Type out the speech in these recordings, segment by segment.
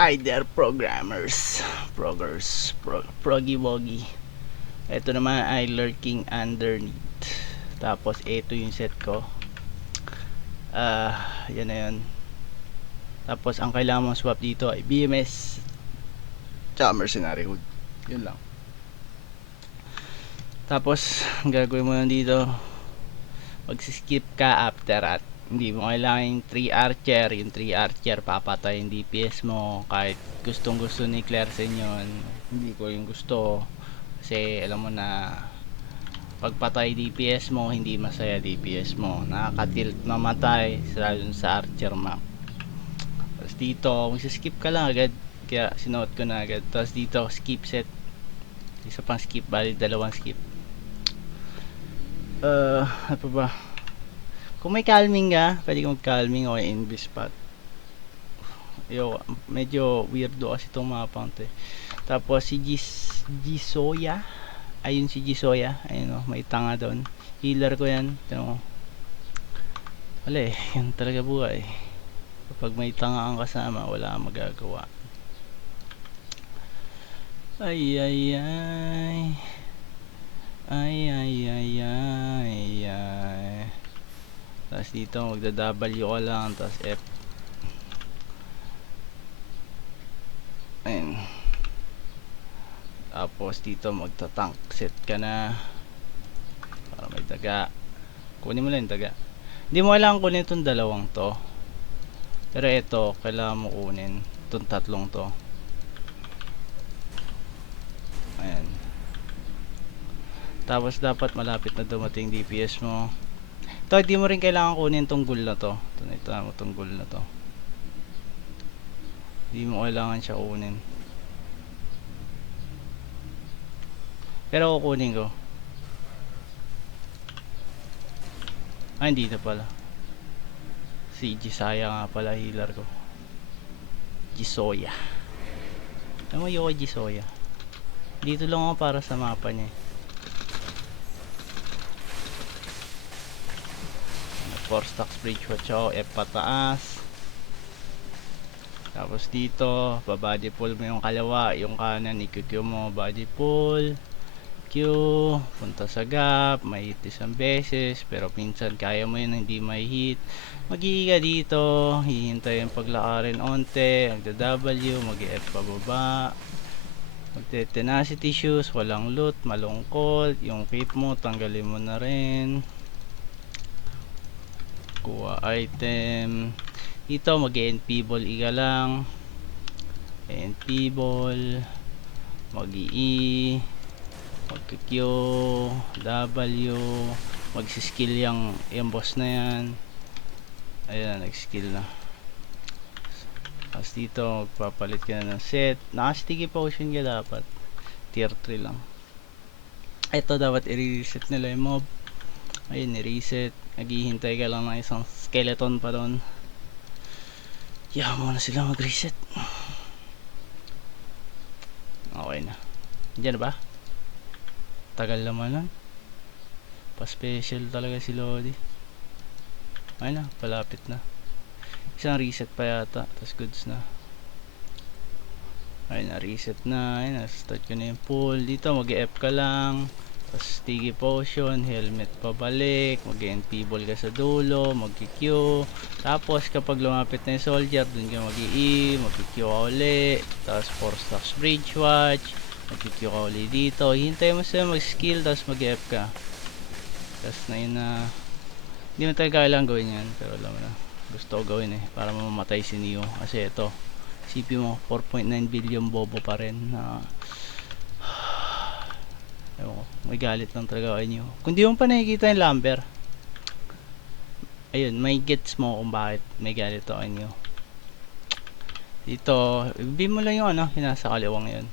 Hi there programmers, proggy woggy. Ito naman ay lurking underneath. Tapos ito yung set ko. Yan na yun. Tapos ang kailangan mong swap dito ay BMS tsaka Mercenary Hood. Yun lang. Tapos ang gagawin mo lang dito, magsiskip ka after at hindi mo kailangan yung 3 archer. Yung 3 archer papatay yung DPS mo. Kahit gustong gusto ni Claire yun, hindi ko yung gusto. Kasi alam mo na pagpatay DPS mo, hindi masaya DPS mo. Nakaka-tilt mamatay lalo sa archer map. Tapos dito, magsiskip ka lang agad. Kaya sinuot ko na agad. Tapos dito, skip set. Isa pang skip, bali dalawang skip. Ano pa ba? Kung may calming ka, pwede kang mag-calming o invis spot. Medyo weirdo kasi itong mapang to eh. Tapos si Gisoya. Ayun si Gisoya. Ayun o, may tanga doon. Healer ko yan. Tignan mo. Wala eh, yan talaga buhay. Kapag may tanga kang kasama, wala kang magagawa. Ay ay ay. Ay ay ay ay ay. Tapos dito magda-W ka lang, tapos F. Ayun. Tapos dito magta-tank set ka na para may daga. Kunin mo lang yung daga. Hindi mo kailangan kunin itong dalawang to. Pero ito, kailangan mo kunin itong tatlong to. Ayan. Tapos dapat malapit na dumating DPS mo. Ito, hindi mo rin kailangan kunin itong ghoul na to. Ito mo itong ghoul na to. Hindi mo kailangan siya kunin. Pero kukunin ko. Hindi na pala. Si Jisaya nga pala healer ko. Jisoya. Ano mo yung Jisoya? Dito lang ako para sa mapa niya. 4 stacks bridge watch ako, F pataas. Tapos dito, babody pull mo yung kalawa, yung kanan i-Q mo, body pull. Q, punta sa gap, may hit isang beses, pero minsan kaya mo yun hindi may hit. Mag-i ka dito, hihintay yung paglakarin onte, magda-W, mag-F pababa. Magte-tenacity shoes, walang loot, malungkot, yung cape mo, tanggalin mo na rin. Kuha item. Dito mag-NP ball iga lang. NP ball, mag-i, mag-Q, W, mag-skill yung boss na yan. Ayan, nag-skill na. Tapos dito magpapalit ka na ng set. Naka-sticky potion ka dapat. Tier 3 lang. Ito dapat i-reset nila yung mob. Ayun, i-reset. Naghihintay ka lang ng isang skeleton pa doon. Muna sila mag-reset. Okay na. Diyan ba? Tagal naman nun. Pa-special talaga si Lodi. Ayun na, palapit na. Isang reset pa yata. Tapos goods na. Ayun na, reset na. Ayun na, start ko na yung pull. Dito mag-F ka lang. Tapos sticky potion, helmet pabalik, mag-NP ball ka sa dulo, mag-Q. Tapos kapag lumapit na yung soldier, dun ka mag-I, mag-Q ka uli. Tapos 4 stacks bridge watch, mag-Q ka uli dito. Hintay mo sila mag-skill, tapos mag-F ka. Tapos na yun na, hindi mo talaga kailangan gawin yan, pero alam mo na, gusto ko gawin para mamamatay si Neo. Kasi ito, CP mo 4.9 billion bobo pa rin na may galit lang talaga kayo nyo. Kung di mo pa nakikita yung lumber, ayun, may gets mo kung bakit may galit ako nyo. Dito, i-beam mo lang yung yung nasa kaliwang yun.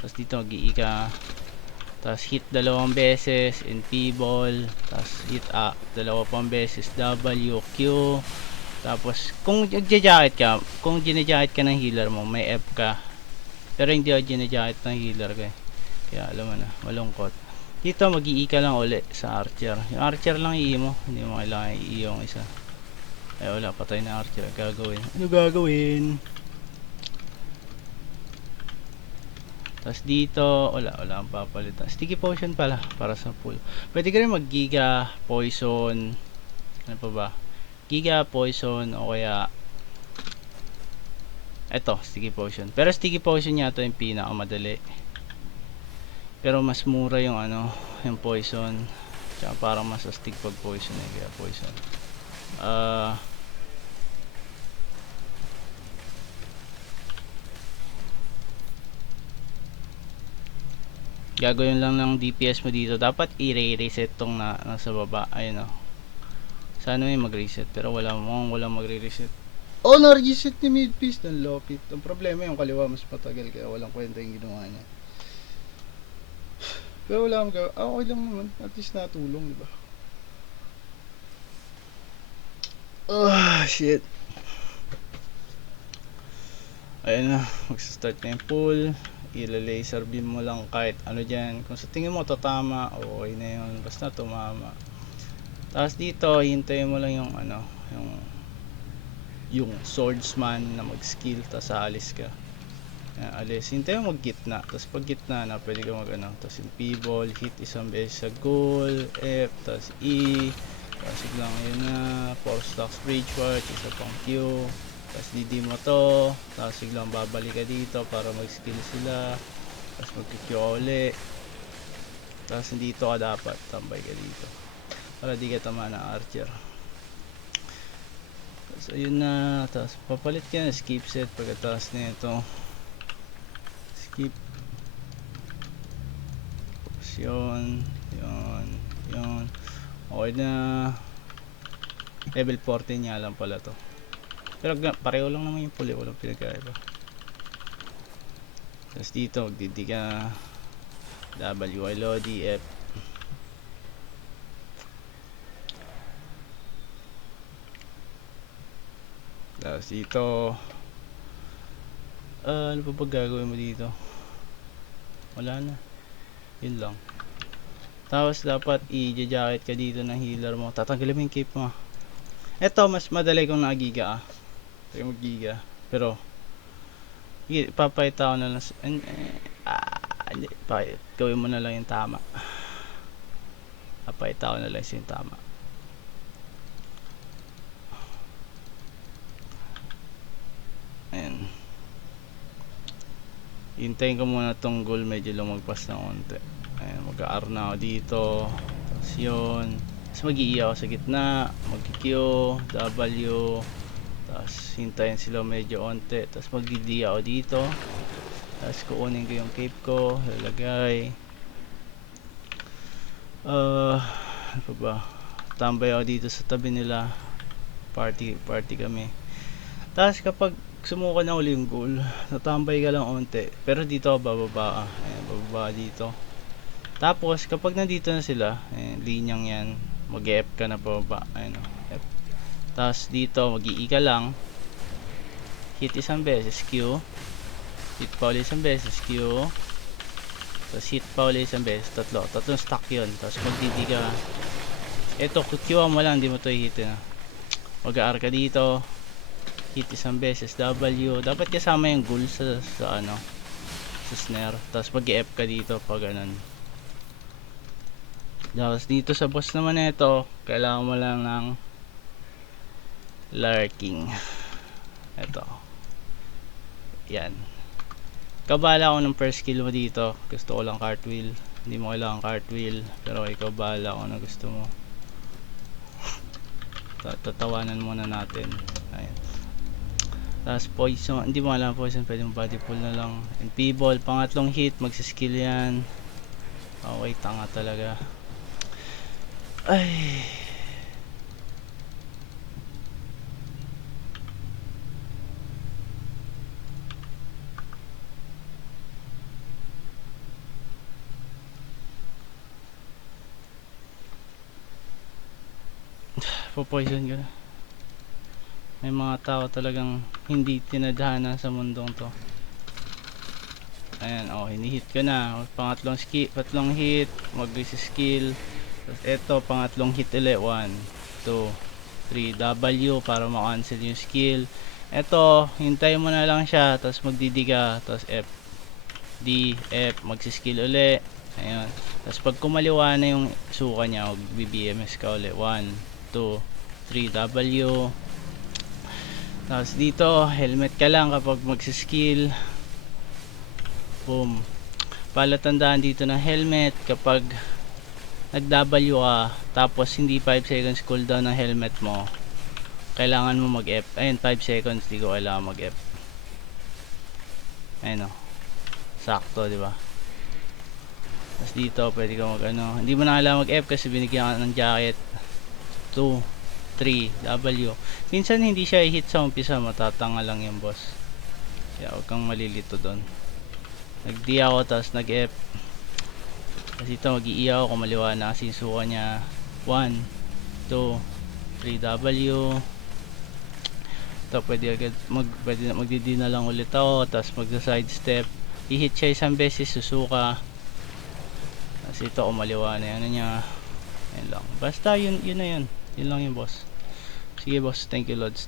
Tapos dito mag-i ka. Tapos hit dalawang beses, NP ball. Tapos hit dalawa pang beses, W, Q. Tapos kung gina-jacket ka ng healer mo, may F ka. Pero hindi ako gina-jacket ng healer ko kaya alam mo na, malungkot. Dito mag-i ka lang uli sa archer. Yung archer lang i mo, hindi mo kailangan i yung isa. Wala, patay na archer. Gagawin, ano gagawin? Tapos dito, wala ang papalitan. Sticky potion pala, para sa pool. Pwede ka rin mag giga, poison, ano pa ba? Giga, poison, o kaya eto, sticky potion. Pero sticky potion yata yung pinakamadali. Pero mas mura yung ano, yung poison. Tsaka parang mas astig pag poison eh, kaya poison. Gagawin lang ng DPS mo dito. Dapat i-reset tong nasa baba. Ayun o. Sana may mag-reset. Pero walang magre-reset. Oh, na-reset ni Midpiece. Ang lopit. Ang problema yung kaliwa mas matagal. Kaya walang kwenta yung ginawa niya. Pero wala akong gawin. Okay lang naman. At least natulong, diba? Shit. Ayun na. Magsastart na yung pool. Ila-laser beam mo lang kahit ano dyan. Kung sa tingin mo tatama, okay na yun. Basta tumama. Tapos dito, hintayin mo lang yung ano, yung swordsman na mag-skill, tapos aalis ka. Alis, hintayin mo mag-gitna. Tapos pag gitna na, pwede ka mag ano. Tapos yung P-ball, hit isang beses sa goal, F, tapos E. Tapos lang yun na, 4 stocks bridge work, isa pang Q. Tapos DD mo to, tapos biglang babalik ka dito para mag-skill sila. Tapos mag-Q uli. Tapos dito ka dapat, tambay ka dito para di ka tama ng archer. Tapos ayun na, tapos papalit ka na, skip set pagkatapos na ito. Skip. Tapos yun. Okay na. Level 14 nga lang pala to. Pero pareho lang naman yung puli, walang pinagkaiba. Tapos dito, magdidi ka WLOD F. Tapos dito, ano pa ba gagawin mo dito? Wala na. Yun lang. Tapos dapat i-jacket ka dito ng healer mo. Tatanggalin mo yung cape mo. Eto, mas madali kung nakagiga Tayo mag-giga. Pero, papayta ko na lang. Hindi. Gawin mo na lang yung tama. Papayta ko na lang yung tama. Ayan. Hintayin ko muna tong goal. Medyo lumagpas na konti. Ayan, mag-R na ako dito. Tapos yun. Tapos mag-i ako sa gitna. Mag-Q, W. Tapos hintayin sila medyo onte. Tapos mag-D ako dito. Tapos kukunin ko yung cape ko. Lalagay. Ano pa ba? Tambay ako dito sa tabi nila. Party kami. Tapos kapag sumuko na uli yung goal, natambay ka lang onte. Pero dito bababa ka. Ayan, bababa dito. Tapos kapag nandito na sila, ayan, linyang yan, mag-F ka na pababa. Ayan o, F. Tapos dito mag-i ka lang, hit isang beses Q, hit pa ulit isang beses Q, tapos hit pa ulit isang beses, tatlong stack yun. Tapos mag-DD ka, eto Q mo lang, hindi mo to i-hit na. Mag-R ka dito, hit isang beses W, dapat kasama yung goal sa ano, sa snare. Tapos mag-F ka dito pag ganun. Tapos dito sa boss naman ito, kailangan mo lang ng lurking. Ito. Yan. Kabala ko ng first skill mo dito. Gusto ko lang cartwheel. Hindi mo kailangan cartwheel. Pero ikaw bala ko na gusto mo. Tatawanan muna natin. Ayan. Tapos poison. Hindi mo alam poison. Pwede mo body pull na lang. And P-ball. Pangatlong hit. Magsiskill yan. Okay. Tanga talaga. Ay. Poison ka na. May mga tao talagang hindi tinadhana sa mundong to. Ayan, oh, hinihit ka na. Pangatlong hit, mag-skill. Tapos eto, pangatlong hit ulit. 1, 2, 3, W para ma-cancel yung skill. Eto, hintayin mo na lang siya. Tapos magdidi ka. Tapos F. D, F, magsiskill uli. Ayun. Tapos pag kumaliwa na yung suka niya, BBMS ka uli. 1, 2, 3, W. Tapos dito, helmet ka lang kapag magsiskill. Boom. Palatandaan dito ng helmet kapag nag-W ka, tapos hindi 5 seconds cooldown ng helmet mo, kailangan mo mag-F. Ayun, 5 seconds, di ko kailangan mag-F. Ayun o. Sakto, di ba? Tapos dito, pwede ka mag-ano. Hindi mo na kailangan mag-F kasi binigyan ka ng jacket. 2, 3, W. Minsan hindi siya i-hit sa umpisa, matatanga lang yung boss. Kaya huwag kang malilito doon. Nag-D ako, tapos nag-F. Tapos dito mag-i ako, kumaliwa na kasi yung suka niya. 1, 2, 3, W. Ito pwede agad magdi-D na lang ulit ako, tapos magsa-side step. I-hit siya isang beses, susuka. Tapos ito kumaliwa na yan, ano niya. Yan lang. Basta yun na yun. Yun lang yung boss. Sige boss, thank you Lods.